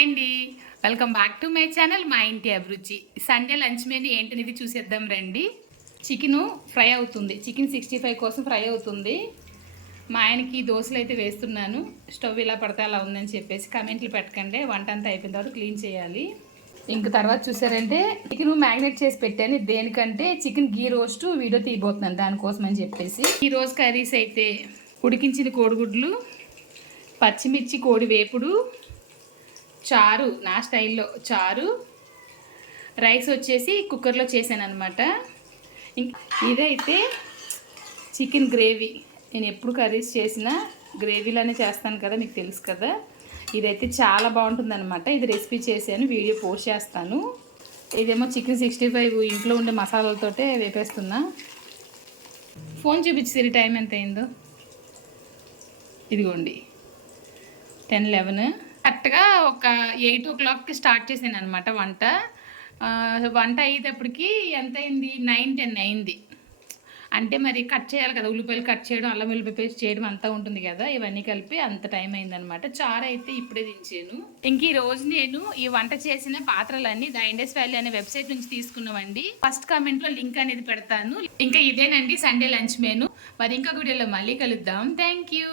Hi అండి, welcome back to my channel మా ఇంటి అభిరుచి. సండే లంచ్ మెనూ ఏంటనేది చూసేద్దాం రండి. చికెను ఫ్రై అవుతుంది, చికెన్ 65 కోసం ఫ్రై అవుతుంది. మా ఆయనకి దోశలు అయితే వేస్తున్నాను. స్టవ్ ఇలా పడితే అలా ఉందని చెప్పేసి కమెంట్లు పెట్టకండి. వంట అంతా అయిపోయిన తర్వాత క్లీన్ చేయాలి. ఇంక తర్వాత చూసారంటే చికెన్ మ్యాగ్నేట్ చేసి పెట్టాను. దేనికంటే చికెన్ గీ రోస్ట్ వీడియో తీయబోతున్నాను దానికోసం అని చెప్పేసి. ఈ రోజు కర్రీస్ అయితే ఉడికించిన కోడిగుడ్లు, పచ్చిమిర్చి, కోడి వేపుడు, చారు, నా స్టైల్లో చారు, రైస్ వచ్చేసి కుక్కర్లో చేశాను అనమాట. ఇదైతే చికెన్ గ్రేవీ. నేను ఎప్పుడు కర్రీస్ చేసినా గ్రేవీలోనే చేస్తాను కదా, మీకు తెలుసు కదా. ఇదైతే చాలా బాగుంటుంది అనమాట. ఇది రెసిపీ చేశాను, వీడియో పోస్ట్ చేస్తాను. ఇదేమో చికెన్ 65 ఇంట్లో ఉండే మసాలాలతోటే వేపేస్తున్నా. ఫోన్ చూపించేసి టైం ఎంత అయిందో. ఇదిగోండి 10:11. కరెక్ట్గా ఒక 8 o'clockకి స్టార్ట్ చేశాను అనమాట వంట అయ్యేటప్పటికి ఎంత అయింది, 9-10 అయింది. అంటే మరి కట్ చేయాలి కదా, ఉల్లిపాయలు కట్ చేయడం, అల్లం వెల్లుల్లి పేస్ట్ చేయడం అంతా ఉంటుంది కదా, ఇవన్నీ కలిపి అంత టైం అయిందనమాట. చారు అయితే ఇప్పుడే దించాను. ఇంక ఈ రోజు నేను ఈ వంట చేసిన పాత్రలన్నీ ద ఇండస్ వ్యాలీ అనే వెబ్సైట్ నుంచి తీసుకున్నామండి. ఫస్ట్ కామెంట్లో లింక్ అనేది పెడతాను. ఇంకా ఇదేనండి సండే లంచ్ మెనూ. మరి ఇంకా వీడియోలో మళ్ళీ కలుద్దాం. Thank you.